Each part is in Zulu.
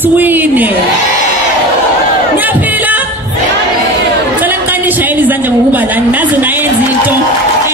siwine. Ngiyaphila? Cela ngiqanishayele izandla ngokuba la nazo nayenza into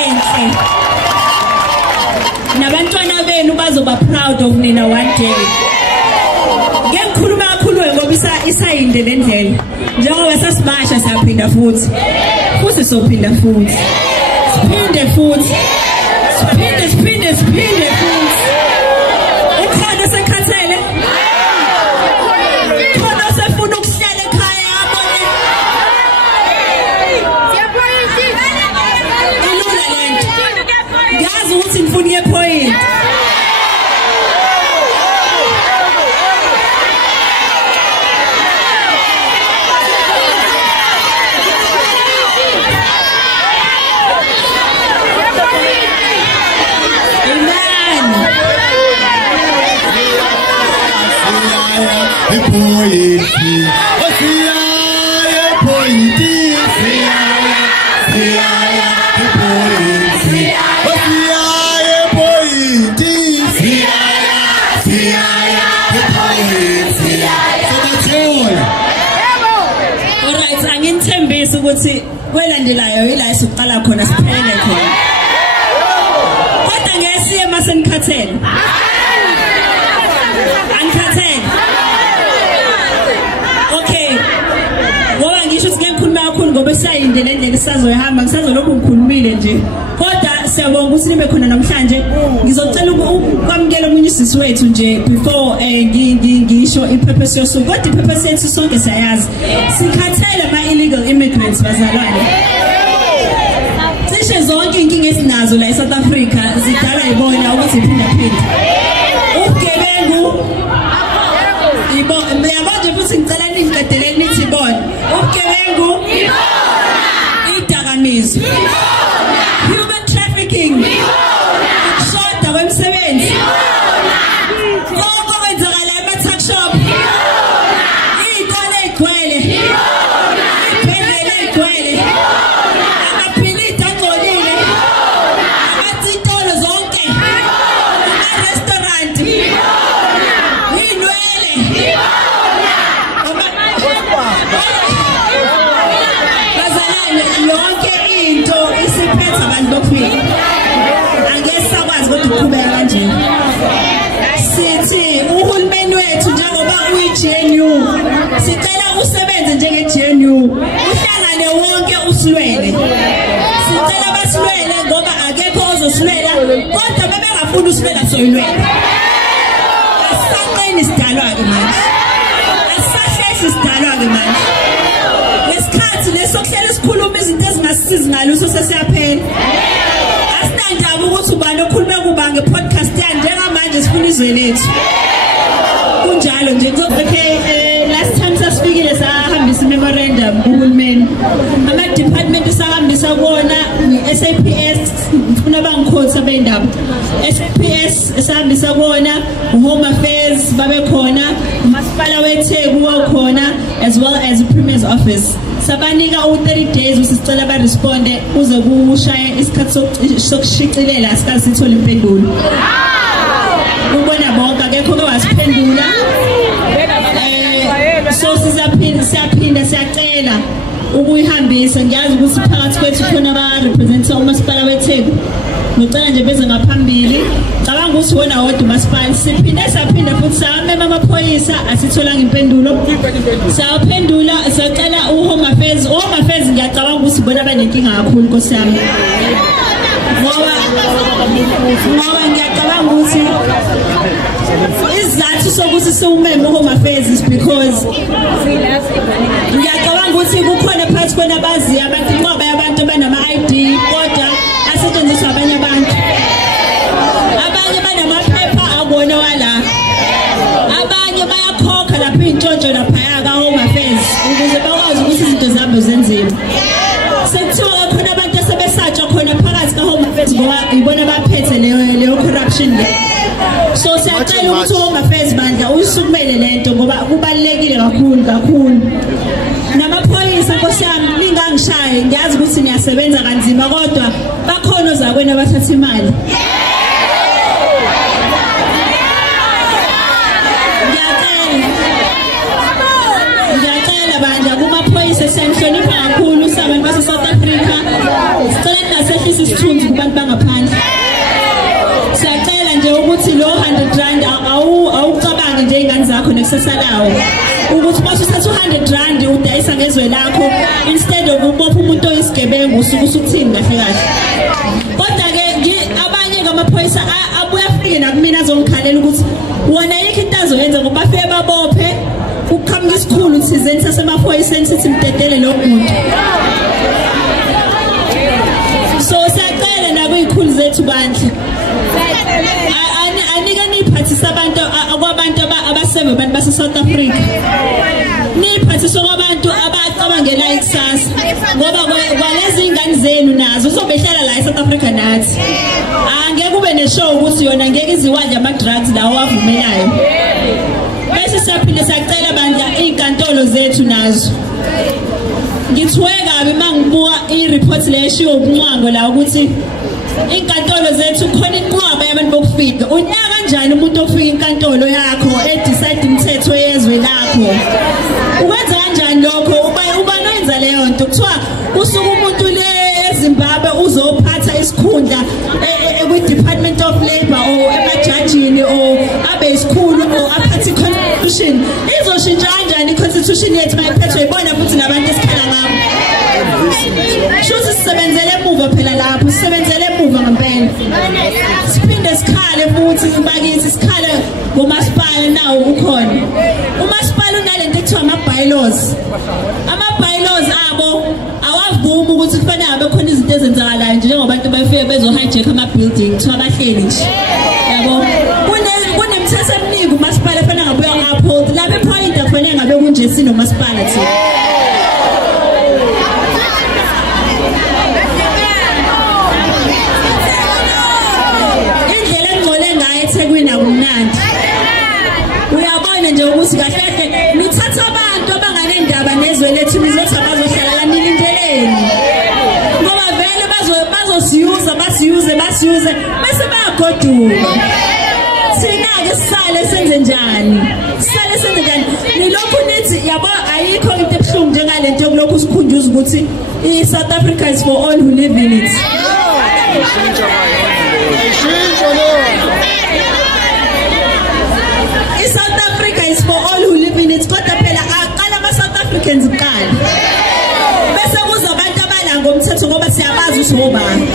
enhle. Nabantwana benu bazoba proud of nina one day. Ngikhuluma kakhulu ngoba isayinde lendlela. Njengoba sasibasha siyaphinda futhi. Futhi sophinda futhi. Siphinde futhi. Siphinde futhi. Ukhona sekhathele? Khona sefuna ukuhlala ekhaya yabona. Ilula lento. Yazi ukuthi ngifuna iyepoint. Alright, angithembisa ukuthi kwelandelayo ila esiqala khona siphele khona. Kodwa ngesiye mase nikhathele. Angikhathele. Okay. Ngoba ngisho ukuthi ngikhuluma kakhulu ngoba siyayinde lendlela sisazoyihamba ngisazolokhu ngikhulumile nje. Kodwa siyabonga ukuthi nibe khona namhlanje. Ngizocela ukwamukela umunye usisi wethu nje before ngisho ipurpose yosuku. Kodwa ipurpose yethu sonke siyayazi. Sikhathele ama illegal immigrants bazalwane. Cishe zonke inkinga esinazo la eSouth Africa zidala ibona ukuthi iphinda. Ubugebengu Manje futhi ngicela ningiqedelele nithi bona. Ubugebengu idakamizwa. Human trafficking. Ukushoda kwemisebenzi. Konke okwenzakala ema-tuck shop. Iy'kole ey'gcwele. Iy'bhedlela ey'gcwele. Amabhilidi angcolile. Amazitolo zonke. Ama-restaurant. Iy'nwele. Bazalwane yonke into isiphethe abantu bokufika. Angeke sakwazi kodwa ukuqhubeka kanje. Sithi uhulumeni wethu njengoba uyi-GNU sicela usebenze njenge-GNU uhlangane wonke usilwele. Sicela basilwele ngoba akekho ozosilwela kodwa bebengafuni usilwela soyilwela. Asisaqeni sidalwa-ke manje. Asisahlehli sidalwa-ke manje. Ngesikhathi lesokuhlela esikhuluma izinto ezingasisizi ngaluso sesiyaphela. Asinandaba ukuthi ubani okhulume kuba nge-podcast yani njengamanje sifuna izwe lethu. Kunjalo nje. Okay, last time sasifikile sahambisa memorandum kuhulumeni. Ama-department sahambisa kuwona i-SAPS ngifuna bangikhotha bendaba. SPS sahambisa kuwona, Home Affairs babekhona, umasipala weTheku wakhona as well as the Premier's office. Sabanika u-30 days usicela baresponde kuze kushaye isikhathi sokushicilela sikazithola impendulo. Ubona bonke akekho ke wasiphendula. So siyaphinda siyacela ukuyihambisa. Ngiyazi ukuthi phakathi kwethu khona aba-representa umasipala weTheku. Ngicela nje beze ngaphambili. Cabanga ukuthi wona wodwa umasipala. Saphinda futhi samema amaphoyisa asitholanga impendulo. Saphendula sacela uHome Affairs. uHome Affairs ngiyacabanga ukuthi bona banenkinga kakhulu Nkosi yami. Ngoba ngiyacabanga ukuthi isizathu sokuthi siwumeme uHome Affairs is because ngiyacabanga ukuthi kukhona phakathi kwena bazi abantu inqoba yabantu abanama-ID kodwa asetshenziswa abanye abantu. Abanye banamaphepha akubona wala. Abanye bayakhokha lapha iy'ntshontsho laphaya ka-Home Affairs ukuze bakwazi ukuthi izinto zabo zenziwe. Sekuthiwa khona abantu asebesatshwa khona phakathi ka-Home Affairs ngoba ibona baphethe leyo corruption le. So siyacela ukuthi uHome Affairs bandla uyisukumele lento ngoba kubalulekile kakhulu. Namaphoyisa Nkosi yami ningangishaye ngiyazi ukuthi niyasebenza kanzima kodwa bakhona ozakwena abathatha imali. Ngiyacela ezingane zakho nekusasa lawo ukuthi mase uthatha 100 rand udayisa ngezwe lakho instead of ubopha umuntu oyisigebengu usuku usuthini kahle kahle. Kodwa ke abanye ngamaphoyisa abuya afike nakumina azongikhalela ukuthi wona yikho into azoyenza ngoba bafike babophe ukuqhamuka isikhulu thizeni sasemaphoyiseni sithi mdedele lo muntu. So siyacela nakuyikhulu zethu bandla anike niphathisa abantu akwabantu abasebe abantu base South Africa, niphathisa kwabantu abacabangela ikusasa ngoba kwalezi ingane zenu nazo sobehlala la eSouth Africa nathi angeke ube neshow ukuthi yona ngeke iziwanje ama drugs lawo avumelayo. Bese siyaphinde siyacela bandla izinkantolo zethu nazo ngithuwe kabi mangibuka i-report lesho yobunqwango la ukuthi inkantolo zethu khona inqwaba yabantu bokufika. Unyaka kanjani umuntu ofika inkantolo yakho decide imithetho yezwe lakho? Ukwenza kanjani lokho? Uba noyenza leyo nto kuthiwa usuku umuntu le eZimbabwe uzophatha isikhundla kwi-Department of Labour or emajajini or abe isikhulu or aphathe i-constitution. Izoshintsha kanjani i-constitution yethu mayiphethwe ibona futhi nabantu esikhala ngabo? Shuthi sisebenzele emuva phela lapho, sisebenzele emuva ngempela. Siphinde sikhale futhi bakithi sikhale ngomasipala nawo ukhona. Umasipala unalento ekuthiwa ama-bylaws. Ama-bylaws abo awavumi ukuthi kufanele abe khona izinto ezenzakalayo njengobantu bafike bezo-hijack ama-building kuthiwa bahleli nje. Yabo kunemithetho eminingi umasipala efanele ngabe uya-uphold. Lapha ePhoyinta kufanele ngabe kunje sinomasipala thina. Uyabona nje ukuthi kahle kahle nithatha abantu abanganendaba nezwe lethu nizothi abazohlala nilindeleni ngoba vele bazosiyuza basiyuze bese bayagoduka. Thina ke sisale senze njani? Nilokhu nithi yabo ayikho into ebuhlungu njengalento yokulokhu sikhunjuza ukuthi i-South Africa is for all who live in it. South Africa is for all who live in it. Kodwa phela aqala ama-South Africans kuqala bese kuza abantu abala ngomthetho ngoba siyabazi usibani.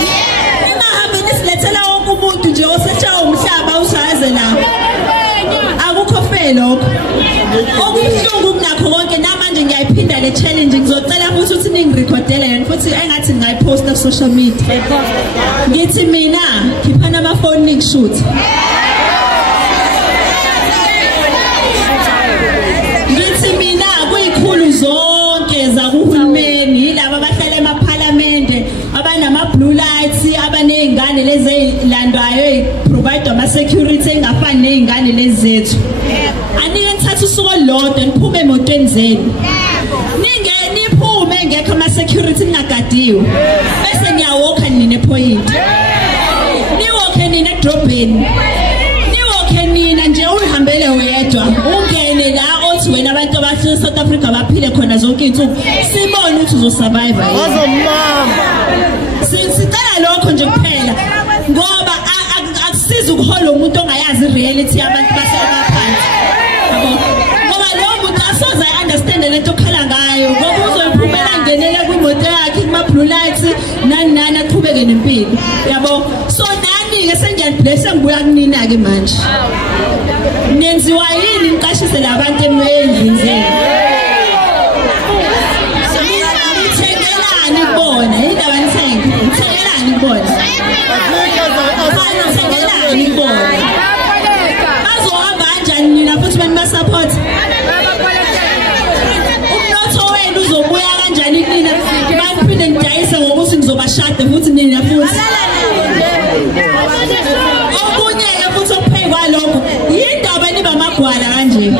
Ningahambe nisilethela wonke umuntu nje osetshayo umhlaba usaze la akukho fair lokho. Okubuhlungu kunakho konke namanje ngiyayiphinda le challenge ngizocela futhi ukuthi ningirecordele yena futhi engathi ngayiposta ku social media. Ngithi mina khiphana amafoni ningishoot. Zonke zakuhulumeni yilabo abahlala emaparlamente abanama-blue lights abanezingane lezi ezilandwayo provide ama-security engafani nezingane lezi zethu. Anike nithatha usuku olulodwa niphume emotweni zenu niphume ngekho ama-security ningagadiwe bese niyawokha nina ePhoyinta, niwokhe nina edrobheni, niwokhe nina nje uyihambele wedwa ungene la othi wena abantu abase South Africa baphile khona zonke izinsuku sibone ukuthi uzosurvive yini. Sicela lokho nje kuphela ngoba akusizi ukuhola umuntu ongayazi reality yabantu basemaphansi. Ngoba lo muntu asoze understand lento okhala ngayo ngoba uzoyiphumela ngenela kwimoto yakhe kuma-blue lights nani aqhubeke nempilo. Yabo so nani ke sengiyablessa ngibuya kunina ke manje. Nenziwa yini niqashise labantu endlini zenu? Nithengelani kubona? Indaba nithengelani kubona? Nithengelani kubona? Bazohamba kanjani nina futhi banibasupport? Umnotho wenu uzobuya kanjani nina? Baphinde nidayise ngokuthi ngizobashada futhi nina futhi. Okunye futhi okuphekwa lokho yindaba niba amagwala kanje.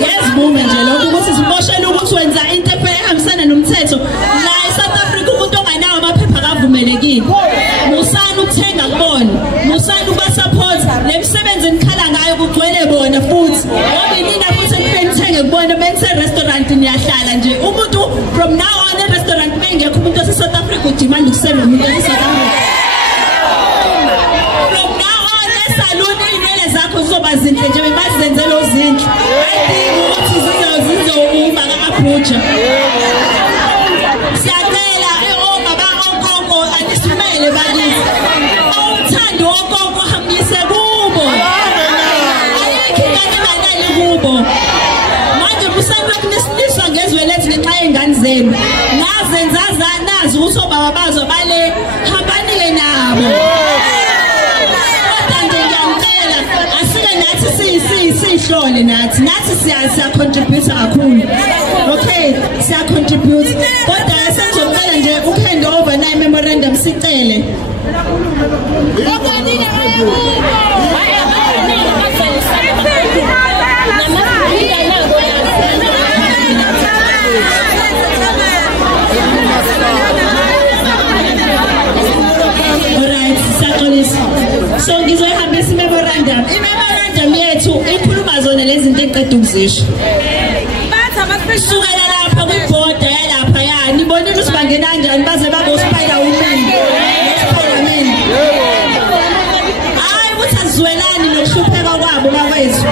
Yes, woman nje lokho ukuthi siboshela ukuthi wenza into ehambisana nomthetho la eSouth Africa umuntu onganawo amaphepha akavumelekile. Musana ukuthenga kubona. restaurant niyahlala nje umuntu from now on e-restaurant mengekho umuntu ose-South Africa udemand ukusema umuntu ose-South Africa. From now on e-salon iy'nwele zakho zizoba zinhle nje bazenzele ozinhle ayidingi ukuthi zizouma kaka-butcher. Siyacela obaba ogogo anisimele bakithi awuthandi ogogo hambise kubo ayikho ingane banali kubo manje kusalokhu nesiliswa ngezwe lethu ngenxa y'ngane zenu nazenza nazi ukuthi obaba bazo bale hambani-ke nabo kodwa nje ngiyamcela asike nathi siyihlole nathi siya-contribute kakhulu okay siya-contribute kodwa sengizocela nje ukuhand over naye memorandum sicele alright siyaxolisa so ngizoyihambisa imemorandum yethu ikhuluma zona lezi zinto eqeda ukuzisho sukela lapha kwibhoda yalapha ya nibonile ukuthi bangena kanjani baze babe uSpider Woman hayi ukuthi azizwelani nokuhlupheka kwabo bakwethu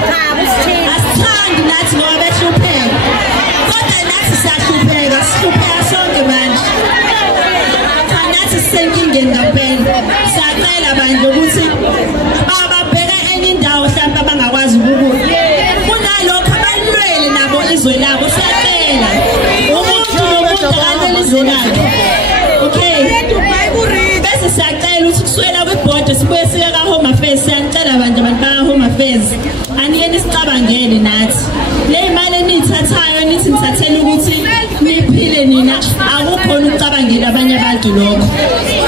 asithandi nathi ngoba behlupheka kodwa nathi siyahlupheka sihlupheka sonke manje nathi sisenkingeni ngampela siyacela bandla ukuthi bababheka enye indawo mhlawumbe abangakwazi ukubuya kunalokho abalwele nabo izwe labo siyacela umuntu akalwele izwe lakhe okay bese siyacela ukuthi kusukela kwibhoda sibuye siye ka-Home Affairs siyanicela abantu baka-Home Affairs aniyeni sicabangele nathi le imali eniyithathayo nithi nithathele ukuthi niphile nina akukhona ukucabangela abanye abantu lokho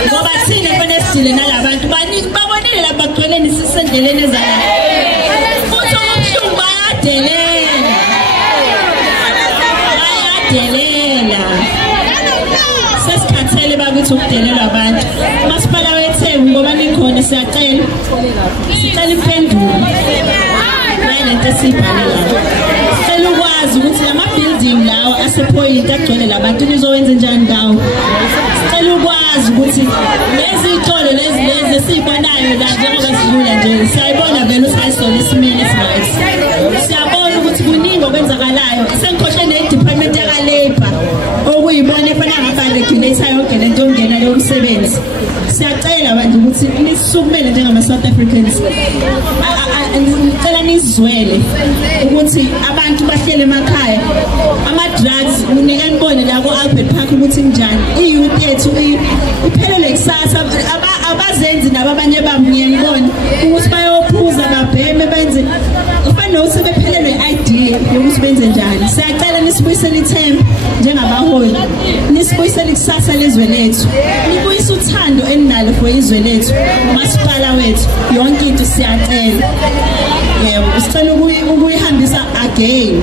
ngoba thina fane sidile nalabantu baningi babonile laba bagcwele nisisendleleni ezayo futhi okubuhlungu bayadelela sesikhathele bakuthi ukudelelwa abantu umasipala weTheku ngoba nikhona siyacela sicela impendulo nalento esiyibhalelayo sicela ukwazi ukuthi lama-building lawo asephoyinti agcwele labantu nizowenza njani ngawo sicela ukwazi ukuthi lezi iy'tolo lezi esiyibonayo la njengoba sidlula nje siyayibona vele usayisona isimeni esinayo siyabona ukuthi kuningi okwenzakalayo sengikhohle ne-department yaka-Labour okuyibona efana ngaba-regulator yonke lento yokungena leyo msebenzi siyacela abantu ukuthi nisukumele njengama-South Africans ngicela nizizwele ukuthi abantu bahlele emakhaya ama-drugs unike nibone la ku-Albert Park ukuthi njani i-youth yethu iphelelwe kusasa abazenzi nabo abanye babo ngiyenibona ukuthi bayophuza babheme benze ufane nokuthi bephelelwe i-idea yokuthi benze njani siyacela nisibuyisele ithemba njengabaholi nisibuyisele ikusasa lezwe lethu nibuyise uthando eninalo for izwe lethu umasipala wethu yonke into siyacela yebo sicela ukuyihambisa again